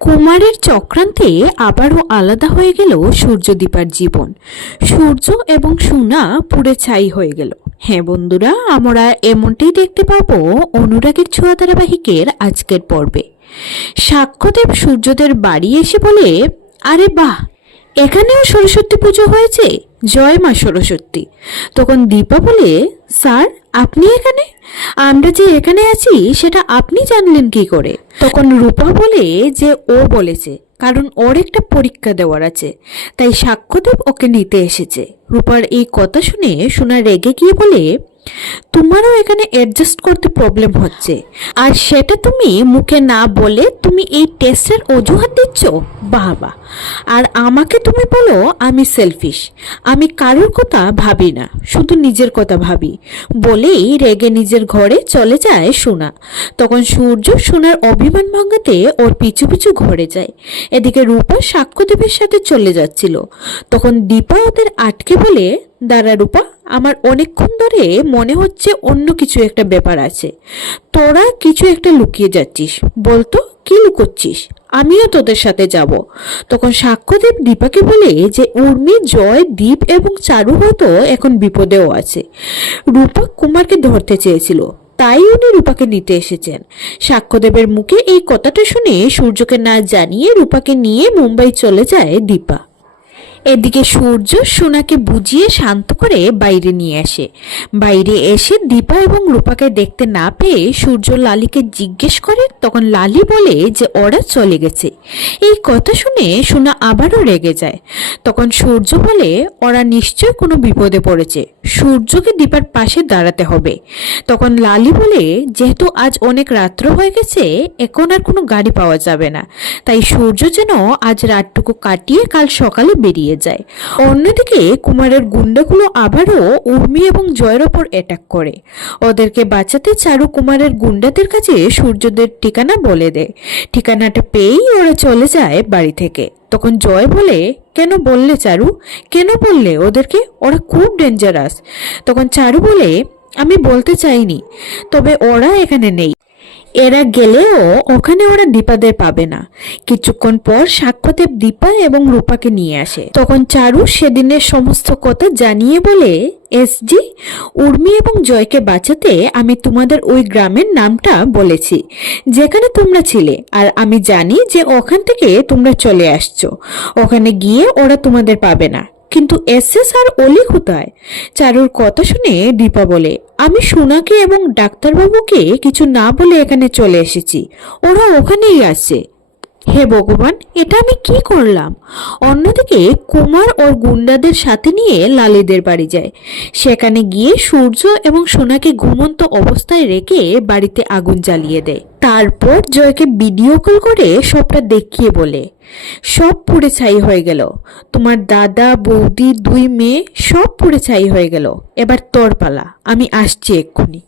কুমারের চক্রান্তে আবারও আলাদা হয়ে গেল সূর্যদীপার জীবন। সূর্য এবং সোনা পুড়ে ছাই হয়ে গেল। হ্যাঁ বন্ধুরা, আমরা এমনটাই দেখতে পাবো অনুরাগের ছোঁয়া ধারাবাহিকের আজকের পর্বে। সাক্ষ্যদেব সূর্যদের বাড়ি এসে বলে, আরে বাহ, এখানেও সরস্বতী পুজো হয়েছে? জয় মা সরস্বতী। তখন দীপা বলে, স্যার, আপনি এখানে? আমরা যে এখানে আছি, সেটা আপনি জানলেন কি করে? তখন রূপা বলে যে ও বলেছে, কারণ ওর একটা পরীক্ষা দেওয়ার আছে, তাই সাক্ষ্যদেব ওকে নিতে এসেছে। রূপার এই কথা শুনে সোনা রেগে গিয়ে বলে তোমারও এখানে অ্যাডজাস্ট করতে প্রবলেম হচ্ছে। আর সেটা তুমি মুখে না বলে তুমি এই টেস্টের অজুহাত দিচ্ছ? বাহ আর আমাকে তুমি বলো, আমি সেলফিশ আমি কারোর কথা ভাবি না, শুধু নিজের কথা ভাবি। বলেই রেগে নিজের ঘরে চলে যায় সোনা। তখন সূর্য সোনার অভিমান ভাঙাতে ওর পিছু পিছু ঘরে যায়। এদিকে রূপা সাক্ষ্যদেবের সাথে চলে যাচ্ছিল। তখন দীপা ওদের আটকে বলে, দাঁড়া রূপা আমার অনেকক্ষণ ধরে মনে হচ্ছে অন্য কিছু একটা ব্যাপার আছে। তোরা কিছু একটা লুকিয়ে যাচ্ছিস। বলতো, কি লুকোচ্ছিস? আমিও তোদের সাথে যাব। তখন সাক্ষ্যদেব দীপাকে বলে যে উর্মি, জয়, দীপ এবং চারু হয়তো এখন বিপদেও আছে। রূপা কুমারকে ধরতে চেয়েছিল। তাই উনি রূপাকে নিতে এসেছেন। সাক্ষ্যদেবের মুখে এই কথাটা শুনে সূর্যকে না জানিয়ে রূপাকে নিয়ে মুম্বাই চলে যায় দীপা। এদিকে সূর্য সোনাকে বুঝিয়ে শান্ত করে বাইরে নিয়ে আসে। বাইরে এসে দীপা এবং রূপাকে দেখতে না পেয়ে সূর্য লালিকে জিজ্ঞেস করে, তখন লালি বলে যে ওরা চলে গেছে। এই কথা শুনে সোনা আবারও রেগে যায়। তখন সূর্য বলে, ওরা নিশ্চয় কোনো বিপদে পড়েছে। সূর্যকে দীপার পাশে দাঁড়াতে হবে। তখন লালি বলে, যেহেতু আজ অনেক রাত্র হয়ে গেছে, এখন আর কোনো গাড়ি পাওয়া যাবে না। তাই সূর্য যেন আজ রাতটুকু কাটিয়ে কাল সকালে বেরিয়ে যায়। অন্যদিকে কুমারের গুন্ডাগুলো আবারও উর্মি এবং জয়ের ওপর অ্যাটাক করে। ওদেরকে বাঁচাতে চারু কুমারের গুন্ডাদের কাছে সূর্যদের ঠিকানা বলে দেয়। ঠিকানাটা পেয়েই ওরা চলে যায় বাড়ি থেকে। তখন জয় বলে, কেন বললে চারু? কেন বললে? ওদেরকে, ওরা খুব ডেঞ্জারাস তখন চারু বলে, আমি বলতে চাইনি, তবে ওরা এখানে নেই। এরা গেলেও ওখানে ওরা দীপাদের পাবে না। কিছুক্ষণ পর সাক্ষ্যদেব দীপা এবং রূপাকে নিয়ে আসে। তখন চারু সেদিনের সমস্ত কথা জানিয়ে বলে এসজি উর্মি এবং জয়কে বাঁচাতে আমি তোমাদের ওই গ্রামের নামটা বলেছি, যেখানে তোমরা ছিলে। আর আমি জানি যে ওখান থেকে তোমরা চলে আসছো। ওখানে গিয়ে ওরা তোমাদের পাবে না। কিন্তু এসএস আর অলি কোথায়? চারুর কথা শুনে দীপা বলে আমি সোনাকে এবং ডাক্তারবাবুকে কিছু না বলে এখানে চলে এসেছি। ওরা ওখানেই আছে। হে ভগবান, এটা আমি কি করলাম? অন্যদিকে কুমার ওর গুন্ডাদের সাথে নিয়ে লালিদের বাড়ি যায়। সেখানে গিয়ে সূর্য এবং সোনাকে ঘুমন্ত অবস্থায় রেখে বাড়িতে আগুন জ্বালিয়ে দেয়। তারপর জয়কে ভিডিও কল করে সবটা দেখিয়ে বলে, সব পুড়ে ছাই হয়ে গেল। তোমার দাদা, বৌদি, দুই মেয়ে সব পুড়ে ছাই হয়ে গেল। এবার তোর পালা আমি আসছি এক্ষুনি।